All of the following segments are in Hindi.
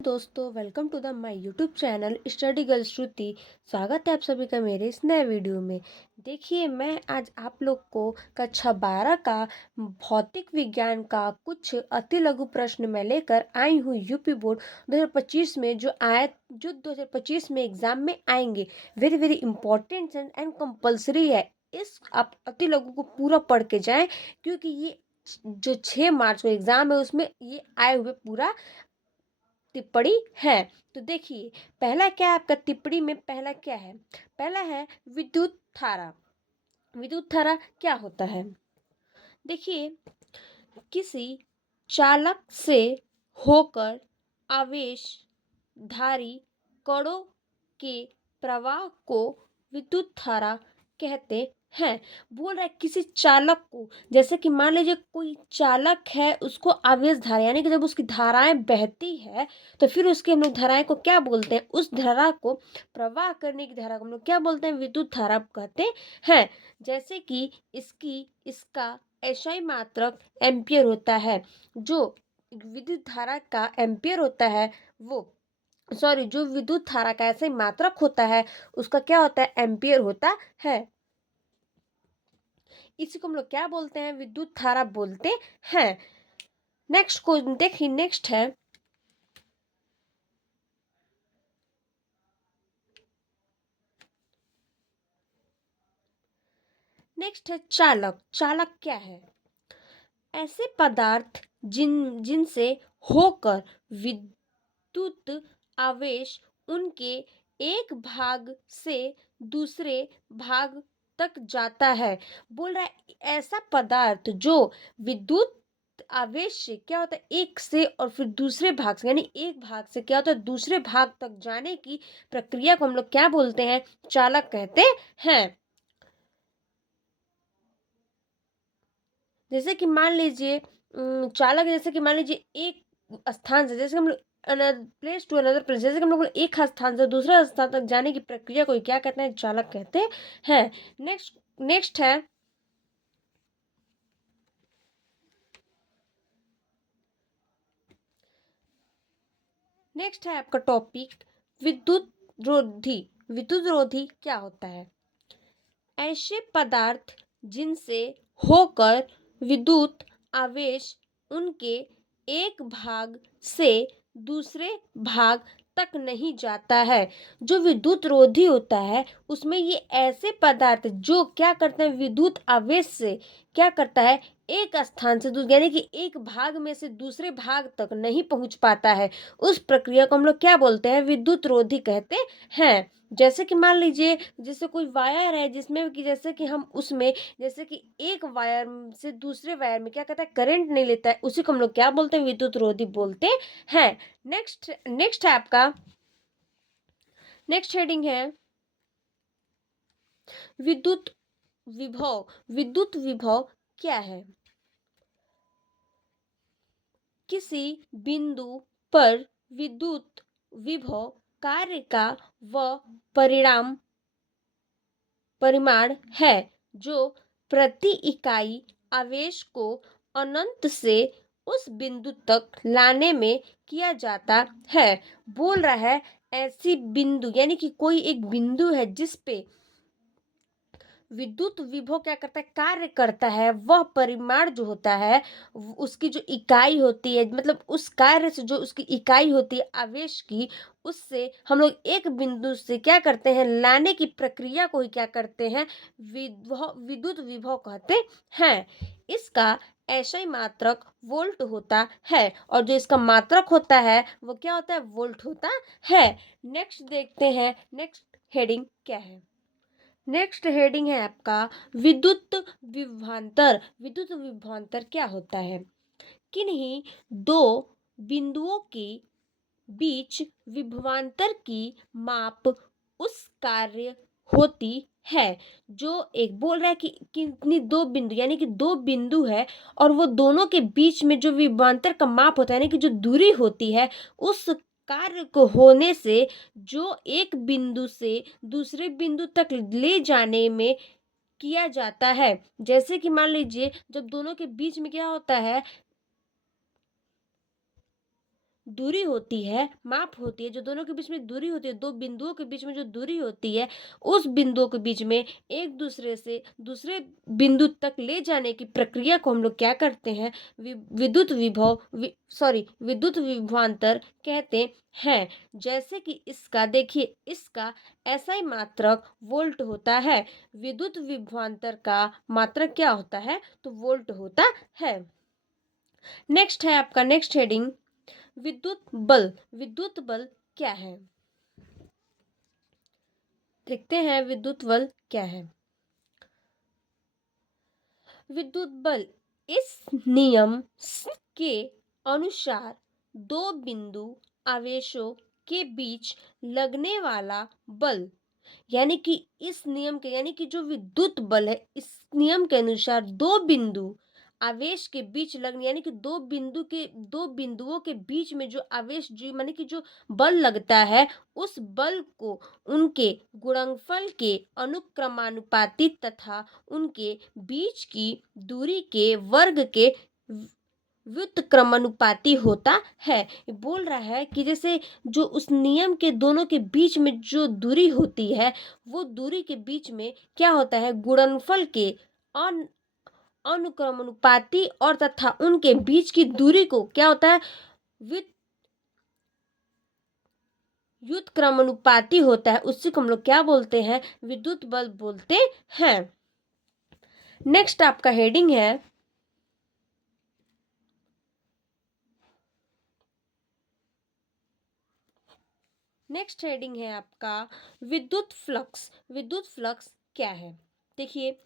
दोस्तों, welcome to the my YouTube channel study girl Shruti. स्वागत है आप सभी का मेरे इस नए वीडियो में। देखिए, मैं आज आप लोग को कक्षा 12 का भौतिक विज्ञान का कुछ अति लघु प्रश्न मैं लेकर आई हूँ यूपी बोर्ड 2025 में जो 2025 में एग्जाम में आएंगे। Very very important and compulsory है। इस आप अति लघु को पूरा पढ़ के जाएं, क्योंकि ये जो 6 मार्च को एग्जाम है उसमें ये आए हुए पूरा टिप्पणी है। तो देखिए, पहला क्या है आपका टिप्पणी में, पहला क्या है? पहला है विद्युत धारा। विद्युत धारा क्या होता है? देखिए, किसी चालक से होकर आवेश धारी कणों के प्रवाह को विद्युत धारा कहते हैं। बोल रहा है किसी चालक को, जैसे कि मान लीजिए कोई चालक है, उसको आवेश धारा यानी कि जब उसकी धाराएं बहती है तो फिर उसके हम लोग धाराएं को क्या बोलते हैं? उस धारा को, प्रवाह करने की धारा को हम लोग क्या बोलते हैं? विद्युत धारा कहते हैं। जैसे कि इसका एसआई मात्रक एम्पियर होता है। जो विद्युत धारा का एम्पियर होता है वो, सॉरी, जो विद्युत धारा का ऐसे मात्रक होता है उसका क्या होता है? एम्पियर होता है। इसी को हम लोग क्या बोलते हैं? विद्युत धारा बोलते हैं। नेक्स्ट को देखिए, नेक्स्ट है चालक। चालक क्या है? ऐसे पदार्थ जिनसे होकर विद्युत आवेश उनके एक भाग से दूसरे भाग तक जाता है। बोल रहा है ऐसा पदार्थ जो विद्युत आवेश से क्या होता है, एक से और फिर दूसरे भाग से, यानी एक भाग से क्या होता है, दूसरे भाग तक जाने की प्रक्रिया को हम लोग क्या बोलते हैं? चालक कहते हैं। जैसे कि मान लीजिए चालक, जैसे कि मान लीजिए एक स्थान से, जैसे हम लोग another place to another place, जैसे कि हम लोग एक स्थान से दूसरा स्थान तक जाने की प्रक्रिया को क्या कहते हैं? चालक कहते हैं। नेक्स्ट नेक्स्ट है नेक्स्ट है आपका टॉपिक विद्युत रोधी। विद्युत रोधी क्या होता है? ऐसे पदार्थ जिनसे होकर विद्युत आवेश उनके एक भाग से दूसरे भाग तक नहीं जाता है। जो विद्युत रोधी होता है उसमें ये ऐसे पदार्थ जो क्या करते हैं? विद्युत आवेश से क्या करता है? एक स्थान से दूसरे, यानी कि एक भाग में से दूसरे भाग तक नहीं पहुंच पाता है। उस प्रक्रिया को हम लोग क्या बोलते हैं? विद्युत रोधी कहते हैं। जैसे कि मान लीजिए, जैसे कोई वायर है जिसमें कि जैसे कि हम उसमें, जैसे कि एक वायर से दूसरे वायर में क्या कहता है? करंट नहीं लेता है, उसी को हम लोग क्या बोलते हैं? विद्युत रोधी बोलते हैं। नेक्स्ट नेक्स्ट है आपका, नेक्स्ट हेडिंग है विद्युत विभव। विद्युत विभव क्या है? किसी बिंदु पर विद्युत विभव कार्य का वह परिमाण है जो प्रति इकाई आवेश को अनंत से उस बिंदु तक लाने में किया जाता है। बोल रहा है ऐसी बिंदु, यानी कि कोई एक बिंदु है जिस पे विद्युत विभव क्या करता है? कार्य करता है। वह परिमाण जो होता है, उसकी जो इकाई होती है, मतलब उस कार्य से जो उसकी इकाई होती है आवेश की, उससे हम लोग एक बिंदु से क्या करते हैं? लाने की प्रक्रिया को ही क्या करते हैं? विद्युत विभव कहते हैं। इसका ऐसा मात्रक वोल्ट होता है, और जो इसका मात्रक होता है वो क्या होता है? वोल्ट होता है। नेक्स्ट देखते हैं, नेक्स्ट हेडिंग क्या है? नेक्स्ट हेडिंग है आपका विद्युत विभवांतर। विद्युत विभवांतर क्या होता है? किन्हीं दो बिंदुओं के बीच विभवांतर की माप उस कार्य होती है जो एक, बोल रहा है कि कितनी दो बिंदु, यानी कि दो बिंदु है और वो दोनों के बीच में जो विभवांतर का माप होता है, यानी कि जो दूरी होती है, उस कार्य को होने से जो एक बिंदु से दूसरे बिंदु तक ले जाने में किया जाता है। जैसे कि मान लीजिए जब दोनों के बीच में क्या होता है? दूरी होती है, माप होती है, जो दोनों के बीच में दूरी होती है, दो बिंदुओं के बीच में जो दूरी होती है, उस बिंदुओं के बीच में एक दूसरे से दूसरे बिंदु तक ले जाने की प्रक्रिया को हम लोग क्या करते हैं, विद्युत विभवांतर कहते हैं। जैसे कि इसका देखिए, इसका SI मात्रक वोल्ट होता है, विद्युत विभवांतर का मात्रक क्या होता है, तो वोल्ट होता है। नेक्स्ट है आपका नेक्स्ट हेडिंग, विद्युत बल। विद्युत बल क्या है, देखते हैं विद्युत बल क्या है। विद्युत बल इस नियम के अनुसार दो बिंदु आवेशों के बीच लगने वाला बल, यानी कि इस नियम के, यानी कि जो विद्युत बल है, इस नियम के अनुसार दो बिंदु आवेश के बीच लगने, यानी कि दो बिंदुओं के बीच में जो आवेश, जो माने कि जो बल लगता है, उस बल को उनके गुणनफल के अनुक्रमानुपाती तथा उनके बीच की दूरी के वर्ग के व्युत्क्रमानुपाती होता है। बोल रहा है कि जैसे जो उस नियम के दोनों के बीच में जो दूरी होती है, वो दूरी के बीच में क्या होता है, गुणनफल के अनुक्रमानुपाती और तथा उनके बीच की दूरी को क्या होता है, व्युत्क्रमानुपाती होता है। उसी को हम लोग क्या बोलते हैं, विद्युत बल बोलते हैं। नेक्स्ट आपका हेडिंग है, नेक्स्ट हेडिंग है आपका विद्युत फ्लक्स। विद्युत फ्लक्स क्या है, देखिए,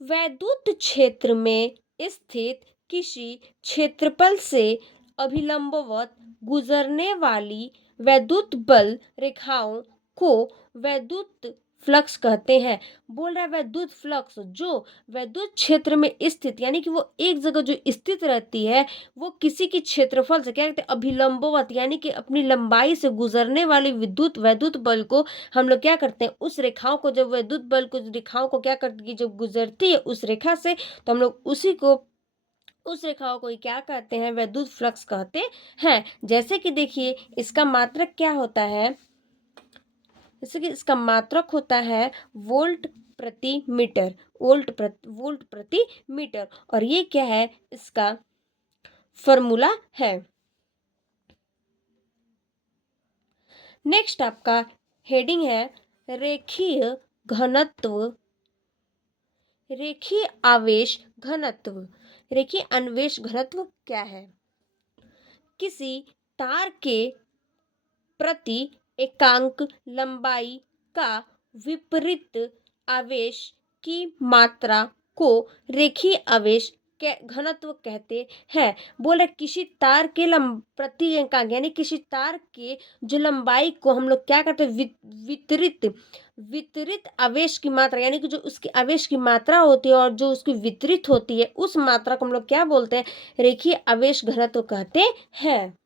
वैद्युत क्षेत्र में स्थित किसी क्षेत्रफल से अभिलंबवत गुजरने वाली वैद्युत बल रेखाओं को वैद्युत फ्लक्स कहते हैं। बोल रहा है वैद्युत फ्लक्स जो वैद्युत क्षेत्र में स्थित, यानी कि वो एक जगह जो स्थित रहती है, वो किसी की क्षेत्रफल से क्या कहते हैं, अभिलंबवत, यानी कि अपनी लंबाई से गुजरने वाली वैद्युत बल को हम लोग क्या करते हैं, उस रेखाओं को, जब विद्युत बल को रेखाओं को क्या करती है, जब गुजरती है उस रेखा से, तो हम लोग उस रेखाओं को क्या कहते हैं, विद्युत फ्लक्स कहते हैं। जैसे कि देखिए, इसका मात्रक क्या होता है, जैसे कि इसका मात्रक होता है वोल्ट प्रति मीटर, वोल्ट प्रति मीटर, और ये क्या है, इसका फॉर्मूला है। नेक्स्ट आपका हेडिंग है रेखीय घनत्व, रेखीय आवेश घनत्व। रेखीय आवेश घनत्व क्या है, किसी तार के प्रति एकांक लंबाई का विपरीत आवेश की मात्रा को रेखीय आवेश के घनत्व कहते हैं। बोला किसी तार के प्रति एकांक, यानी किसी तार के जो लंबाई को हम लोग क्या करते हैं, वितरित आवेश की मात्रा, यानी कि जो उसकी आवेश की मात्रा होती है और जो उसकी वितरित होती है, उस मात्रा को हम लोग क्या बोलते हैं, रेखीय आवेश घनत्व कहते हैं।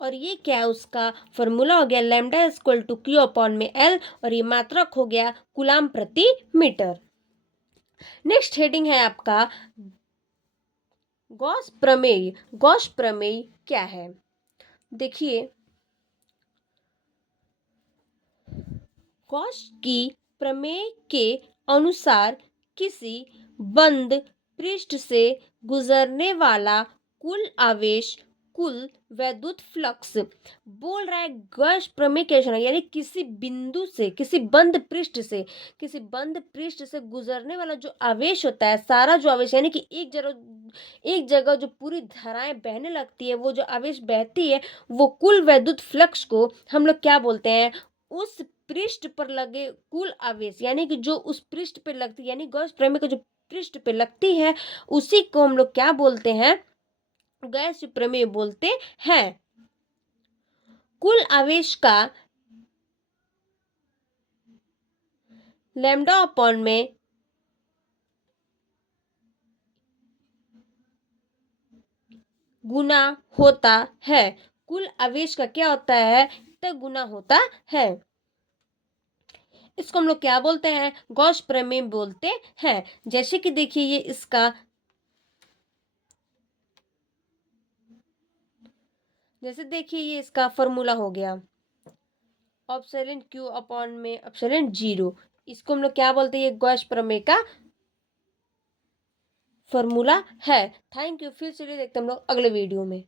और ये क्या है, उसका फॉर्मूला हो गया lambda equal to Q upon में एल, और ये मात्रक हो गया कूलाम प्रति मीटर। नेक्स्ट हेडिंग है आपका गॉस प्रमेय। गॉस प्रमेय क्या है, देखिए, गॉस की प्रमेय के अनुसार किसी बंद पृष्ठ से गुजरने वाला कुल आवेश कुल वैद्युत फ्लक्स, बोल रहा है गॉस प्रमेय के अनुसार, यानी किसी बिंदु से, किसी बंद पृष्ठ से गुजरने वाला जो आवेश होता है, सारा जो आवेश, यानी कि एक जगह जो पूरी धाराएं बहने लगती है, वो जो आवेश बहती है, वो कुल वैद्युत फ्लक्स को हम लोग क्या बोलते हैं, उस पृष्ठ पर लगे कुल आवेश, यानी कि जो उस पृष्ठ पे लगती, यानी गॉस प्रमेय का जो पृष्ठ पे लगती है, उसी को हम लोग क्या बोलते हैं, गॉस प्रमेय बोलते हैं। कुल आवेश का लैम्डा अपॉन में गुना होता है, कुल आवेश का क्या होता है, तो गुना होता है। इसको हम लोग क्या बोलते हैं, गॉस प्रमेय बोलते हैं। जैसे कि देखिए, ये इसका जैसे देखिए ये इसका फॉर्मूला हो गया, ऑप्सैलेंट क्यू अपॉन में ऑप्सैलेंट जीरो। इसको हम लोग क्या बोलते हैं, ये गॉस प्रमेय का फॉर्मूला है। थैंक यू, फिर चलिए देखते हैं हम लोग अगले वीडियो में।